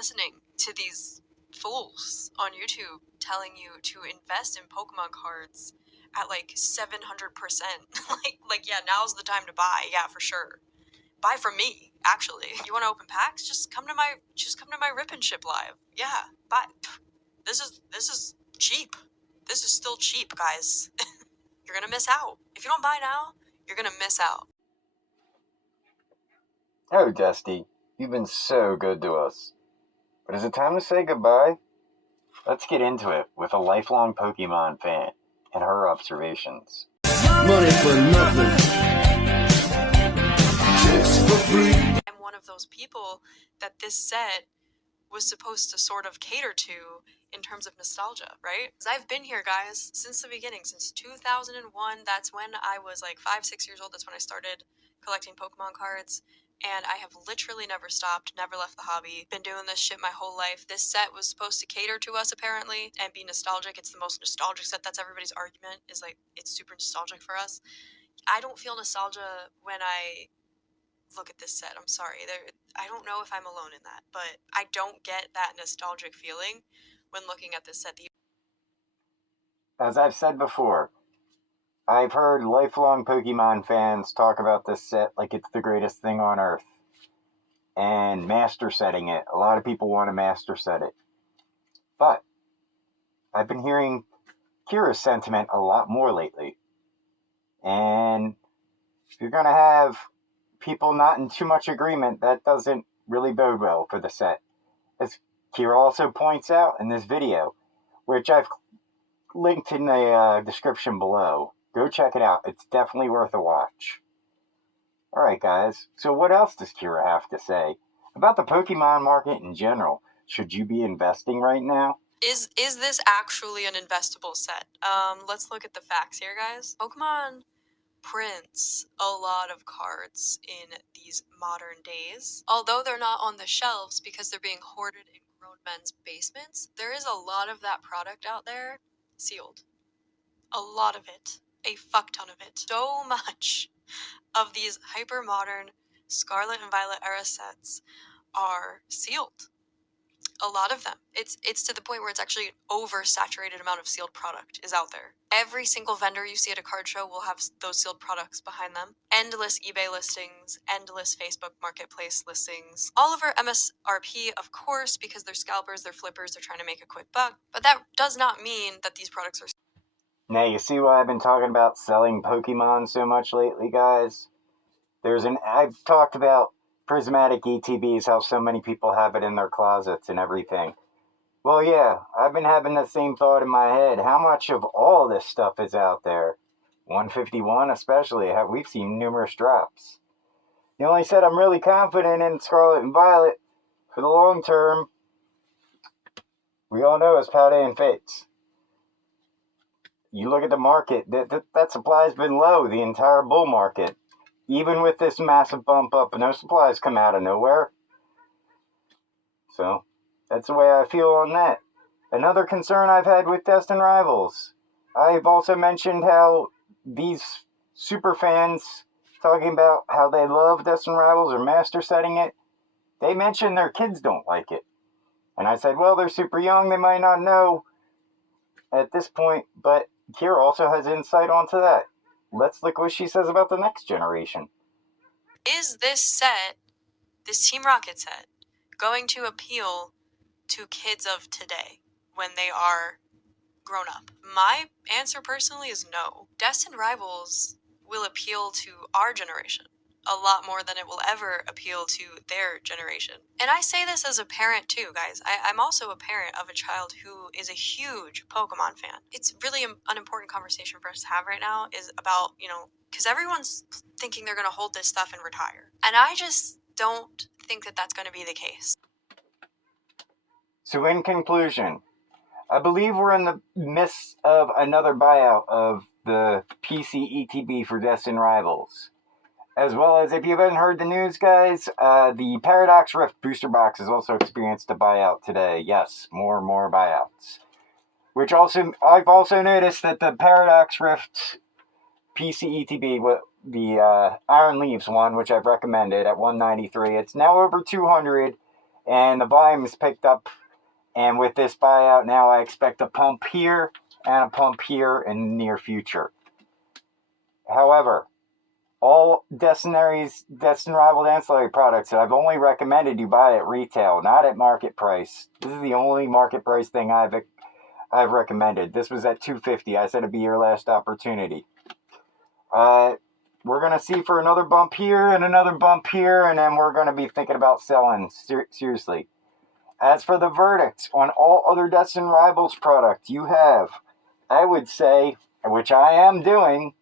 listening to these fools on YouTube telling you to invest in Pokemon cards at like 700%. like yeah, now's the time to buy. Yeah, for sure. Buy from me, actually. You want to open packs? Just come to my Rip and Ship live. Yeah, buy. This is cheap. This is still cheap, guys. You're gonna miss out. If you don't buy now, you're gonna miss out. Oh, Dusty, you've been so good to us. But is it time to say goodbye? Let's get into it with a lifelong Pokemon fan and her observations. Money for nothing. Chicks for free. I'm one of those people that this set was supposed to sort of cater to in terms of nostalgia, right? Because I've been here, guys, since the beginning, since 2001. That's when I was like 5-6 years old. That's when I started collecting Pokemon cards. And I have literally never stopped, never left the hobby. Been doing this shit my whole life. This set was supposed to cater to us, apparently, and be nostalgic. It's the most nostalgic set. That's everybody's argument, is like, it's super nostalgic for us. I don't feel nostalgia when I look at this set. I'm sorry. I don't know if I'm alone in that, but I don't get that nostalgic feeling when looking at this set. As I've said before, I've heard lifelong Pokemon fans talk about this set like it's the greatest thing on earth. And master setting it. A lot of people want to master set it. But I've been hearing Kyra's sentiment a lot more lately. And if you're going to have people not in too much agreement, that doesn't really bode well for the set. As Kyra also points out in this video, which I've linked in the description below. Go check it out. It's definitely worth a watch. Alright guys, so what else does Kyra have to say about the Pokemon market in general? Should you be investing right now? Is this actually an investable set? Let's look at the facts here, guys. Pokemon prints a lot of cards in these modern days. Although they're not on the shelves because they're being hoarded in grown men's basements, there is a lot of that product out there sealed. A lot of it. A fuck ton of it. So much of these hyper modern Scarlet and Violet era sets are sealed. A lot of them. It's to the point where it's actually an oversaturated amount of sealed product is out there. Every single vendor you see at a card show will have those sealed products behind them. Endless eBay listings, endless Facebook Marketplace listings. All over MSRP, of course, because they're scalpers, they're flippers, they're trying to make a quick buck. But that does not mean that these products are... Now, you see why I've been talking about selling Pokemon so much lately, guys? I've talked about prismatic ETBs, how so many people have it in their closets and everything. Well, yeah, I've been having the same thought in my head. How much of all this stuff is out there? 151 especially, we've seen numerous drops. The only set I'm really confident in, Scarlet and Violet, for the long term, we all know is Paldea and Fates. You look at the market, that supply's been low the entire bull market. Even with this massive bump up, no supplies come out of nowhere. So, that's the way I feel on that. Another concern I've had with Destined Rivals. I've also mentioned how these super fans talking about how they love Destined Rivals or master setting it, they mention their kids don't like it. And I said, well, they're super young, they might not know at this point, but Kyra also has insight onto that. Let's look what she says about the next generation. Is this set, this Team Rocket set, going to appeal to kids of today when they are grown up? My answer personally is no. Destined Rivals will appeal to our generation a lot more than it will ever appeal to their generation. And I say this as a parent too, guys. I'm also a parent of a child who is a huge Pokemon fan. It's really an important conversation for us to have right now is about, because everyone's thinking they're going to hold this stuff and retire. And I just don't think that that's going to be the case. So in conclusion, I believe we're in the midst of another buyout of the PC ETB for Destined Rivals. As well as, if you haven't heard the news, guys, the Paradox Rift booster box has also experienced a buyout today. Yes, more and more buyouts. I've also noticed that the Paradox Rift PC ETB, the Iron Leaves one, which I've recommended at 193, it's now over 200, and the volume is picked up. And with this buyout now, I expect a pump here and a pump here in the near future. However, all Destined Rivaled ancillary products that I've only recommended you buy at retail, not at market price. This is the only market price thing I've recommended. This was at $250. I said it'd be your last opportunity. We're going to see for another bump here and another bump here, and then we're going to be thinking about selling, seriously. As for the verdict on all other Destined Rivals product you have, I would say, which I am doing,